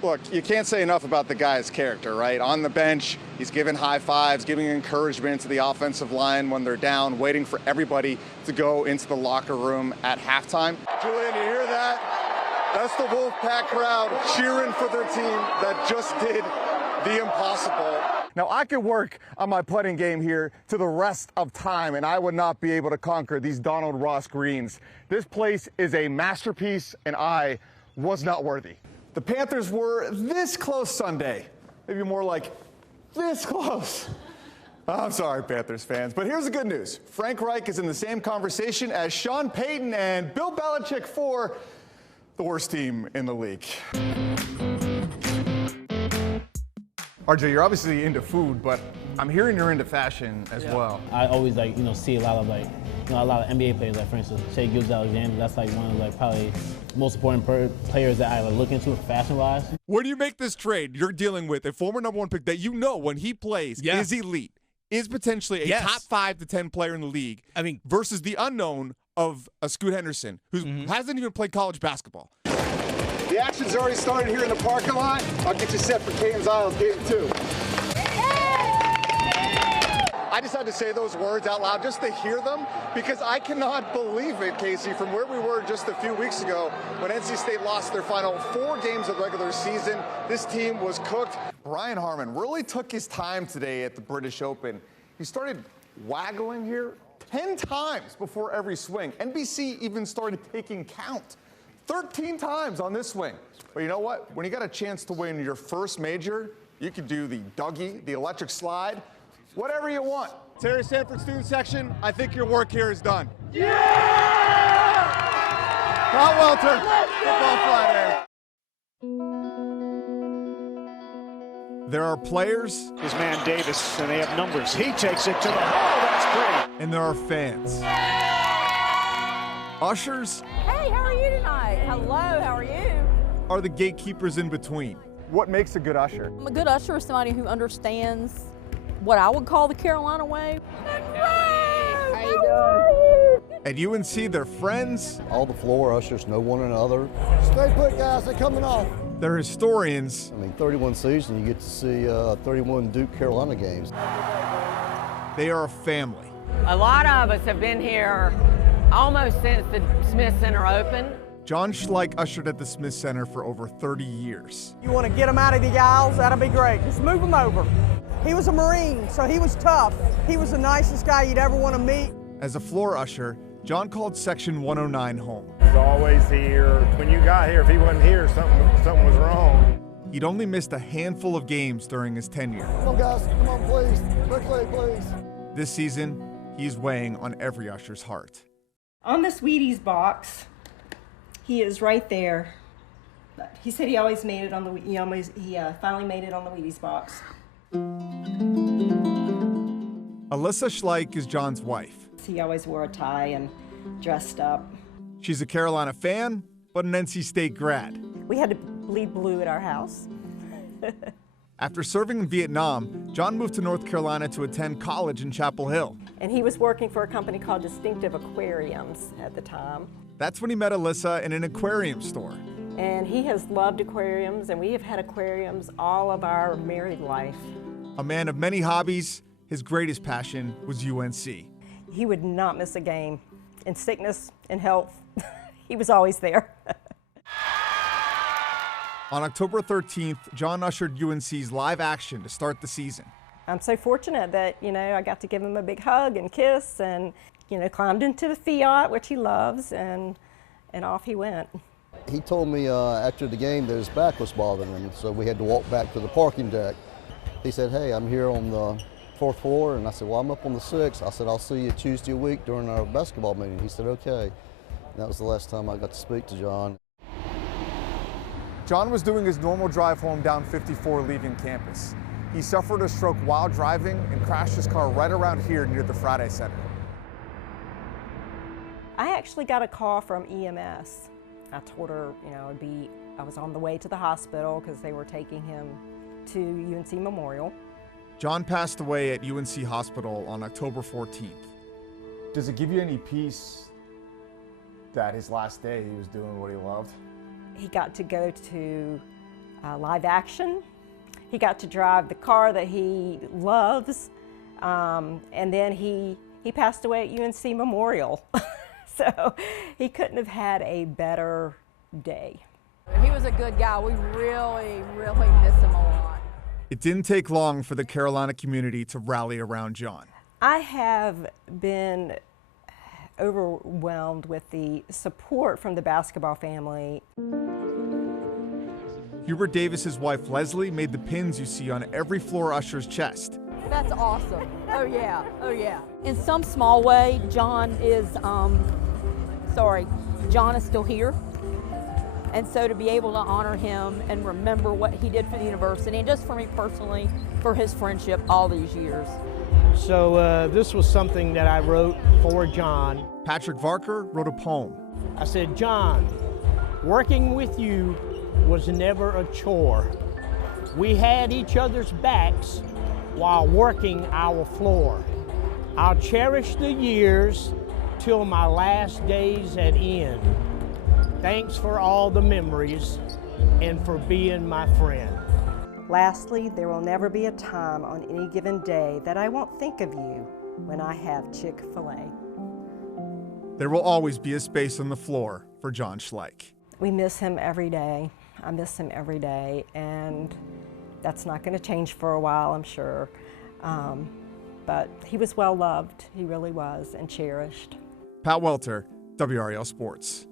Look, you can't say enough about the guy's character, right? On the bench, he's giving high fives, giving encouragement to the offensive line when they're down, waiting for everybody to go into the locker room at halftime. Julian, you hear that? That's the Wolfpack crowd cheering for their team that just did the impossible. Now, I could work on my putting game here to the rest of time, and I would not be able to conquer these Donald Ross greens. This place is a masterpiece, and I was not worthy. The Panthers were this close Sunday, maybe more like this close. I'm sorry, Panthers fans, but here's the good news. Frank Reich is in the same conversation as Sean Payton and Bill Belichick for the worst team in the league. RJ, you're obviously into food, but I'm hearing you're into fashion as well. I always see a lot of a lot of NBA players, like for instance, Shai Gilgeous-Alexander. That's like one of probably most important players that I look into fashion-wise. Where do you make this trade? You're dealing with a former #1 pick that when he plays is elite, is potentially a top 5 to 10 player in the league. I mean, versus the unknown of a Scoot Henderson, who hasn't even played college basketball. The action's already started here in the parking lot. I'll get you set for Caden's Isles Game 2. I just had to say those words out loud just to hear them because I cannot believe it, Casey, from where we were just a few weeks ago when NC State lost their final 4 games of the regular season. This team was cooked. Brian Harman really took his time today at the British Open. He started waggling here 10 times before every swing. NBC even started taking count. 13 times on this swing. But you know what? When you got a chance to win your first major, you could do the Dougie, the electric slide, whatever you want. Terry Sanford student section, I think your work here is done. Yeah! Not Welter. Football Friday. There are players. His man Davis, and they have numbers. He takes it to the hole. That's pretty. And there are fans. Ushers. Hey, how are you tonight? Hello, how are you? Are the gatekeepers in between. What makes a good usher? A good usher is somebody who understands what I would call the Carolina way. Hey, how you doing? At UNC, they're friends. All the floor ushers know one another. Stay put, guys, they're coming off. They're historians. 31 seasons, you get to see 31 Duke Carolina games. They are a family. A lot of us have been here almost since the Smith Center opened. John Schleich ushered at the Smith Center for over 30 years. You want to get him out of the aisles? That'll be great. Just move him over. He was a Marine, so he was tough. He was the nicest guy you'd ever want to meet. As a floor usher, John called Section 109 home. He's always here. When you got here, if he wasn't here, something was wrong. He'd only missed a handful of games during his tenure. Come on, guys. Come on, please. Quickly, please. This season, he's weighing on every usher's heart. On the Sweeties box, he is right there. He said he always made it on the. He finally made it on the Wheaties box. Alyssa Schleich is John's wife. He always wore a tie and dressed up. She's a Carolina fan, but an NC State grad. We had to bleed blue at our house. After serving in Vietnam, John moved to North Carolina to attend college in Chapel Hill. And he was working for a company called Distinctive Aquariums at the time. That's when he met Alyssa in an aquarium store. And he has loved aquariums, and we have had aquariums all of our married life. A man of many hobbies, his greatest passion was UNC. He would not miss a game. In sickness, in health, he was always there. On October 13th, John ushered UNC's live action to start the season. I'm so fortunate that, I got to give him a big hug and kiss and, climbed into the Fiat, which he loves, and off he went. He told me after the game that his back was bothering him, so we had to walk back to the parking deck. He said, hey, I'm here on the 4th floor, and I said, well, I'm up on the 6th. I said, I'll see you Tuesday a week during our basketball meeting. He said, okay. And that was the last time I got to speak to John. John was doing his normal drive home down 54 leaving campus. He suffered a stroke while driving and crashed his car right around here near the Friday Center. I actually got a call from EMS. I told her, I was on the way to the hospital because they were taking him to UNC Memorial. John passed away at UNC Hospital on October 14th. Does it give you any peace that his last day he was doing what he loved? He got to go to live action. He got to drive the car that he loves, and then he passed away at UNC Memorial. So he couldn't have had a better day. He was a good guy. We really, really miss him a lot. It didn't take long for the Carolina community to rally around John. I have been overwhelmed with the support from the basketball family. Hubert Davis's wife Leslie made the pins you see on every floor usher's chest. That's awesome. Oh yeah, oh yeah. In some small way, John is still here. And so to be able to honor him and remember what he did for the university, and just for me personally, for his friendship all these years. So this was something that I wrote for John. Patrick Varker wrote a poem. I said, John, working with you was never a chore. We had each other's backs while working our floor. I'll cherish the years till my last days at end. Thanks for all the memories and for being my friend. Lastly, there will never be a time on any given day that I won't think of you when I have Chick-fil-A. There will always be a space on the floor for John Schleich. We miss him every day. I miss him every day, and that's not going to change for a while, I'm sure. But he was well loved. He really was, and cherished. Pat Welter, WRAL Sports.